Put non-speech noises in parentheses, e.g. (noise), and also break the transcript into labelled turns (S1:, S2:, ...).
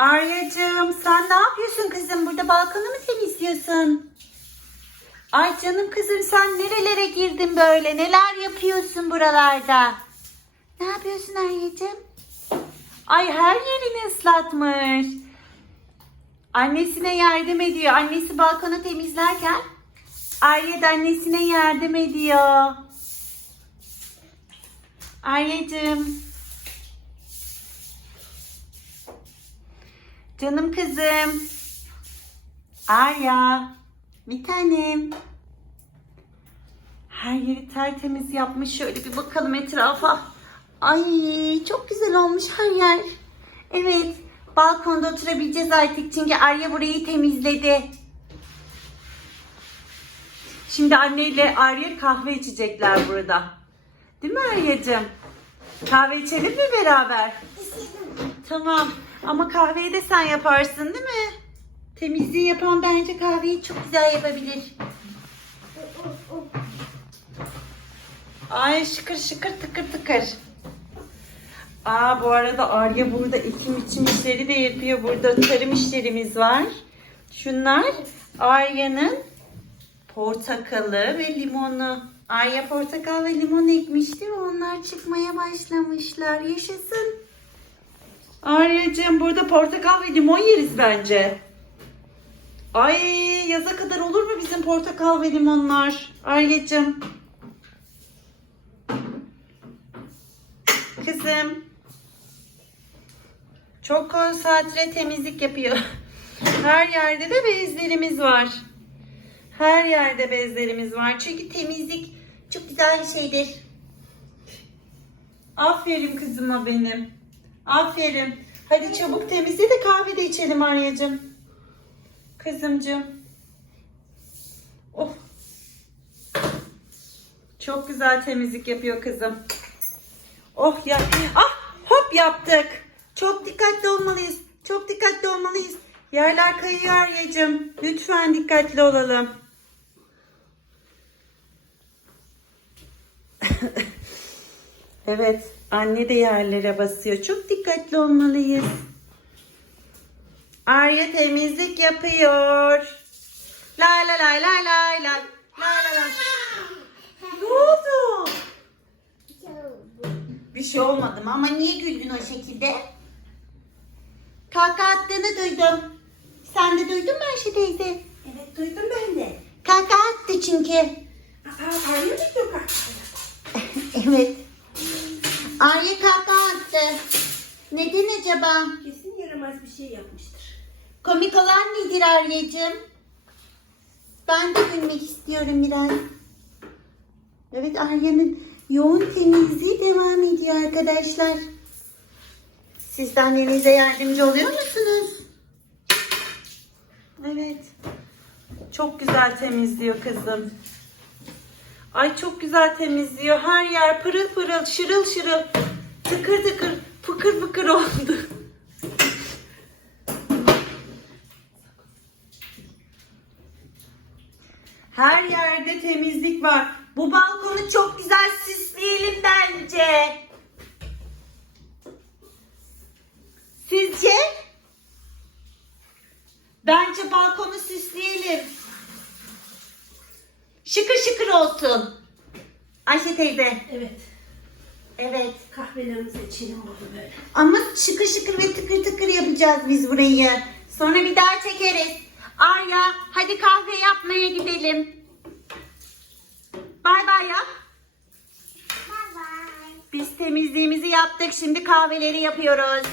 S1: Aryacığım sen ne yapıyorsun kızım? Burada balkonu mu temizliyorsun? Ay canım kızım sen nerelere girdin böyle? Neler yapıyorsun buralarda? Ne yapıyorsun Aryacığım? Ay her yerini ıslatmış. Annesine yardım ediyor. Annesi balkonu temizlerken Arya da annesine yardım ediyor. Aryacığım. Canım kızım. Arya. Bir tanem. Her yeri tertemiz yapmış. Şöyle bir bakalım etrafa. Ay çok güzel olmuş her yer. Evet. Balkonda oturabileceğiz artık çünkü Arya burayı temizledi. Şimdi anneyle Arya kahve içecekler burada. Değil mi Arya'cığım? Kahve içelim mi beraber? Tamam. Ama kahveyi de sen yaparsın değil mi? Temizliği yapan bence kahveyi çok güzel yapabilir. Ay şıkır şıkır tıkır tıkır. Aa bu arada Arya burada ekim biçim işleri de yapıyor. Burada tarım işlerimiz var. Şunlar Arya'nın portakalı ve limonu. Arya portakal ve limon ekmişti ve onlar çıkmaya başlamışlar. Yaşasın. Arya'cığım burada portakal ve limon yeriz bence. Ay yaza kadar olur mu bizim portakal ve limonlar? Arya'cığım. Kızım. Çok konsantre temizlik yapıyor. (laughs) Her yerde de bezlerimiz var. Her yerde bezlerimiz var. Çünkü temizlik çok güzel bir şeydir. Aferin kızıma benim. Aferin. Hadi çabuk temizle de kahve de içelim Arya'cığım. Kızımcığım. Oh. Çok güzel temizlik yapıyor kızım. Oh ya. Ah hop yaptık. Çok dikkatli olmalıyız. Çok dikkatli olmalıyız. Yerler kayıyor Arya'cığım. Lütfen dikkatli olalım. (laughs) evet. Anne de yerlere basıyor. Çok dikkatli olmalıyız. Arya temizlik yapıyor. La la la la la la. La la la. Ne oldu? Bir şey olmadı mı? Ama niye güldün o şekilde? Kaka attığını duydum. Sen de duydun mu Ayşe teyze?
S2: Evet duydum ben de.
S1: Kaka attı çünkü.
S2: Aa, Arya mı yok (laughs)
S1: evet. Arya kaka attı. Neden acaba?
S2: Kesin yaramaz bir şey yapmıştır.
S1: Komik olan nedir Arya'cığım? Ben de gülmek istiyorum biraz. Evet Arya'nın yoğun temizliği devam ediyor arkadaşlar. Siz de annenize yardımcı oluyor musunuz? Evet. Çok güzel temizliyor kızım. Ay çok güzel temizliyor. Her yer pırıl pırıl, şırıl şırıl, tıkır tıkır, fıkır fıkır oldu. Her yerde temizlik var. Bu balkonu çok güzel süsleyelim bence. Sizce? Bence balkonu süsleyelim. Şıkır şıkır olsun. Ayşe teyze.
S2: Evet.
S1: Evet.
S2: Kahvelerimizi içelim burada böyle.
S1: Ama şıkır şıkır ve tıkır tıkır yapacağız biz burayı. Sonra bir daha çekeriz. Arya hadi kahve yapmaya gidelim. Bay bay yap.
S3: Bye bye.
S1: Biz temizliğimizi yaptık. Şimdi kahveleri yapıyoruz.